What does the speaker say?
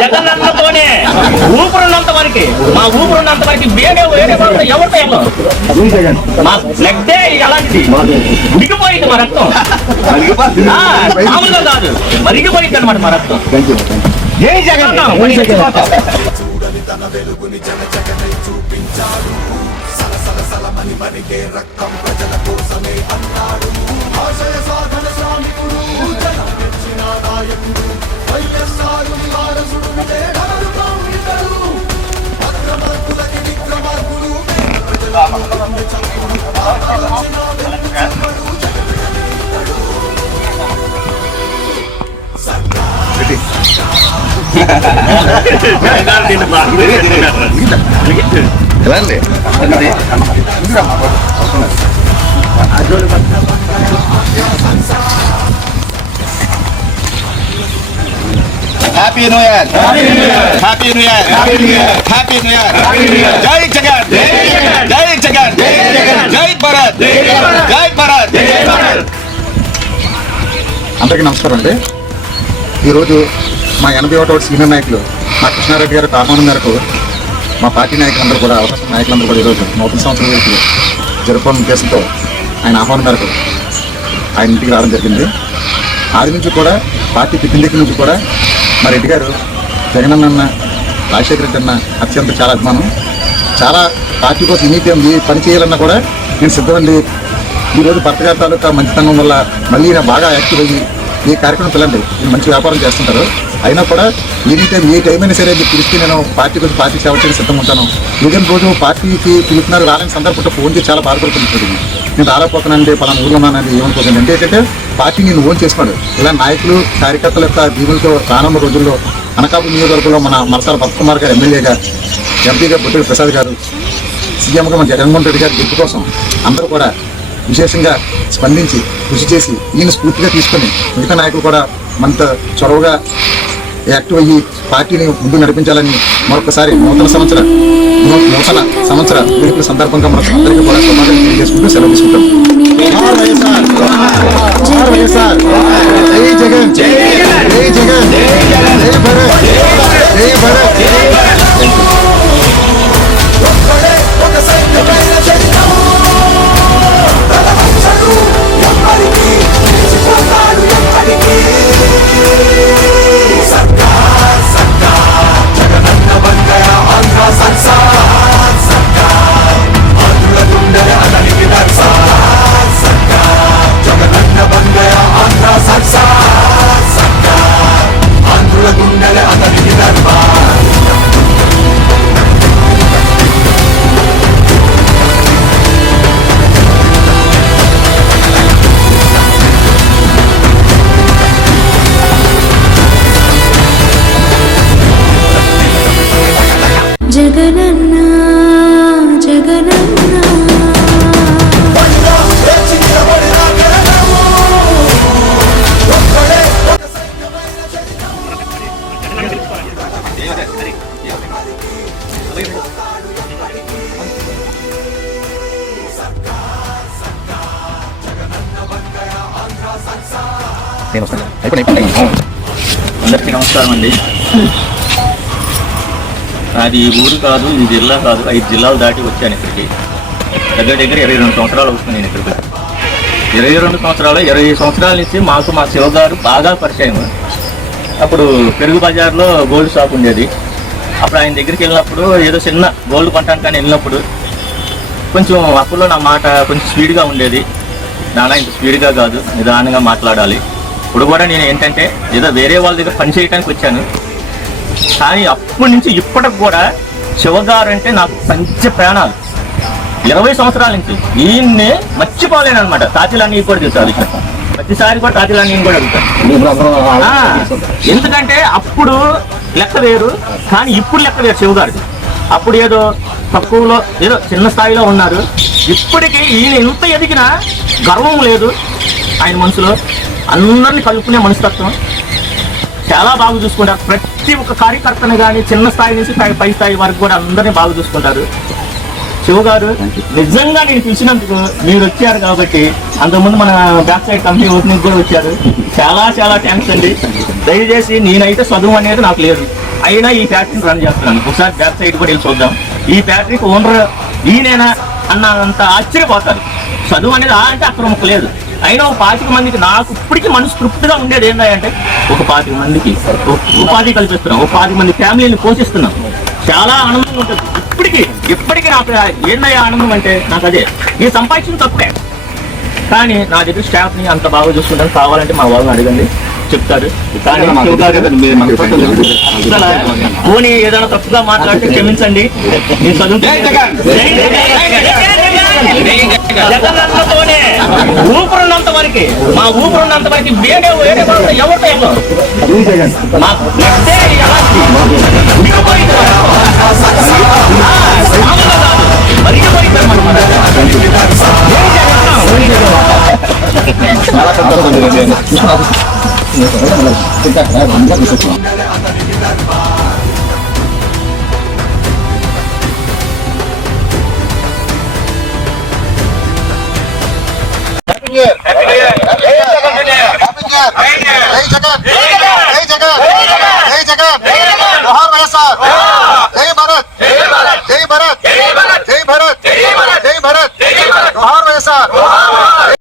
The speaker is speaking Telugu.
జగనన్నతోనే ఊపిరున్నంత వరకు మా ఊపిరున్నంత వరకు వేరే వేరే వాళ్ళు ఎవరితో వెళ్ళం. మా లెగ్గే అలాంటిది ఉడికిపోయింది మా రక్తం. మామూలుగా కాదు, మరిగిపోయింది అనమాట మా రక్తం. ఏ Jagan happy new year, happy new year, happy new year. జై జగన్, జై జగన్, జై భారత్, జై భారత్. అందరికీ నమస్కారం అండి. ఈరోజు మా 81వ సీనియర్ నాయకులు మా కృష్ణారెడ్డి గారి ఆహ్వానం మేరకు మా పార్టీ నాయకులందరూ కూడా నాయకులందరూ కూడా ఈరోజు నూతన సంవత్సరం వేడుకలు జరుపుకోవాలని ఉద్దేశంతో ఆయన ఆహ్వానం మేరకు ఆయన ఇంటికి రావడం జరిగింది. ఆది నుంచి కూడా పార్టీ పెట్టిన దగ్గర నుంచి కూడా మా రెడ్డి గారు జగనన్న రాజశేఖర రెడ్డి అన్న అత్యంత చాలా అభిమానం. చాలా పార్టీ కోసం ఏ పని చేయాలన్నా కూడా నేను సిద్ధమండి. ఈరోజు భర్త గారి తాలూకా మంచితనం వల్ల మళ్ళీ నేను బాగా యాక్టివ్ అయ్యి ఈ కార్యక్రమం పిల్లండి నేను మంచి వ్యాపారం చేస్తుంటారు. అయినా కూడా ఏ టైం అయినా సరే పిలిస్తే నేను పార్టీ కోసం పార్టీ సేవ చేయడం సిద్ధంగా ఉంటాను. ఏదైనా రోజు పార్టీకి పిలుస్తున్నారు రాలని సందర్భంలో ఫోన్ చేసి చాలా బాధపడుతుంది. నేను రాలేకపోతున్నానండి, పలానా ఊళ్ళో ఉన్నానండి, ఏమనుకోకండి. అంటే ఏంటంటే పార్టీ నేను ఓన్ చేసుకున్నాడు. ఇలా నాయకులు కార్యకర్తల యొక్క దీవులతో రానున్న రోజుల్లో అనకాపల్లి నియోజకవర్గంలో మన మరసాల భరత్కుమార్ గారు ఎమ్మెల్యేగా, ఎంపీగా బొట్టూరి ప్రసాద్ గారు, సీఎంగా మన జగన్మోహన్ రెడ్డి గారి గెలుపు కోసం అందరూ కూడా విశేషంగా స్పందించి కృషి చేసి ఈయన స్ఫూర్తిగా తీసుకొని మిగతా నాయకులు కూడా మనతో చొరవగా యాక్టివ్ అయ్యి పార్టీని ముందు నడిపించాలని మరొకసారి నూతన సంవత్సర వేడుకల సందర్భంగా మనకు అందరికీ కూడా శుభాకాంక్షలు తెలియజేసుకుంటూ సెలవు తీసుకుంటాం. జై జగన్, జై జగన్, జై భారత్, జై భారత్. జగనన్న జగనన్న అందరికీ నమస్కారం అండి. అది ఊరు కాదు, ఇది జిల్లా కాదు, 5 జిల్లాలు దాటి వచ్చాను ఇక్కడికి. దగ్గర 22 సంవత్సరాలు వస్తుంది నేను ఇక్కడికి. 22 సంవత్సరాలు 20 సంవత్సరాల నుంచి మాకు మా శివ గారు బాగా పరిచయం. అప్పుడు పెరుగు బజార్లో గోల్డ్ షాప్ ఉండేది. అప్పుడు ఆయన దగ్గరికి వెళ్ళినప్పుడు ఏదో చిన్న గోల్డ్ కొనడానికి కానీ వెళ్ళినప్పుడు కొంచెం అప్పుల్లో నా మాట కొంచెం స్పీడ్గా ఉండేది. నాన్న ఇంత స్పీడ్గా కాదు, నిదానంగా మాట్లాడాలి. ఇప్పుడు కూడా నేను ఏంటంటే ఏదో వేరే వాళ్ళ దగ్గర పని చేయడానికి వచ్చాను, కానీ అప్పటి నుంచి ఇప్పటికి కూడా శివగారు అంటే నాకు పంచ ప్రాణాలు. 20 సంవత్సరాల నుంచి ఈయన్ని మర్చిపోలేను అనమాట. తాతిలన్నీ కూడా తెలుసు, ప్రతిసారి కూడా తాతిలన్నీ కూడా అడుగుతాను. ఎందుకంటే అప్పుడు లెక్క వేరు, కానీ ఇప్పుడు లెక్క వేరు శివగారిది. అప్పుడు ఏదో తక్కువలో ఏదో చిన్న స్థాయిలో ఉన్నారు. ఇప్పటికీ ఈయన ఎంత ఎదిగినా గర్వం లేదు ఆయన మనసులో. అందరినీ కలుపుకునే మనస్తత్వం, చాలా బాగా చూసుకుంటారు. ప్రతి ఒక్క కార్యకర్తను కానీ చిన్న స్థాయి నుంచి పై స్థాయి వరకు కూడా అందరినీ బాగా చూసుకుంటారు. శివ గారు నిజంగా నేను పిలిచినందుకు మీరు వచ్చారు కాబట్టి, అంతకుముందు మన బ్యాక్ సైడ్ కంపెనీ ఓపెనింగ్ కూడా వచ్చారు. చాలా చాలా థ్యాంక్స్ అండి. దయచేసి నేనైతే చదువు అనేది నాకు లేదు, అయినా ఈ ఫ్యాక్టరీని రన్ చేస్తున్నాను. ఒకసారి బ్యాక్ సైడ్ కూడా వెళ్ళి చూద్దాం. ఈ ఫ్యాక్టరీకి ఓనర్ ఈయనేనా అన్నంత ఆశ్చర్యపోతారు. చదువు అనేది అంటే అక్కడ ముక్క లేదు, అయినా ఒక 25 మందికి నాకు ఇప్పటికీ మనసు తృప్తిగా ఉండేది ఏంటంటే ఒక 25 మందికి ఉపాధి కల్పిస్తున్నాం, ఒక 10 మంది ఫ్యామిలీని పోషిస్తున్నాం. చాలా ఆనందంగా ఉంటుంది ఇప్పటికీ నాకు ఏందయ్యా ఆనందం అంటే నాకు అదే. ఈ సంపాదించిన తప్పే, కానీ నా దగ్గర స్టాఫ్ని అంత బాగా చూసుకుంటాను. కావాలంటే మా వాళ్ళని అడగండి, చెప్తారు. కానీ పోనీ ఏదైనా తప్పుగా మాట్లాడితే క్షమించండి. నేను చదువు జగన్తోనే ఊపిరున్నంత వరకు, మా ఊపిరున్నంత వరకు వేరే ఎవరితో మాకు Happy New Year.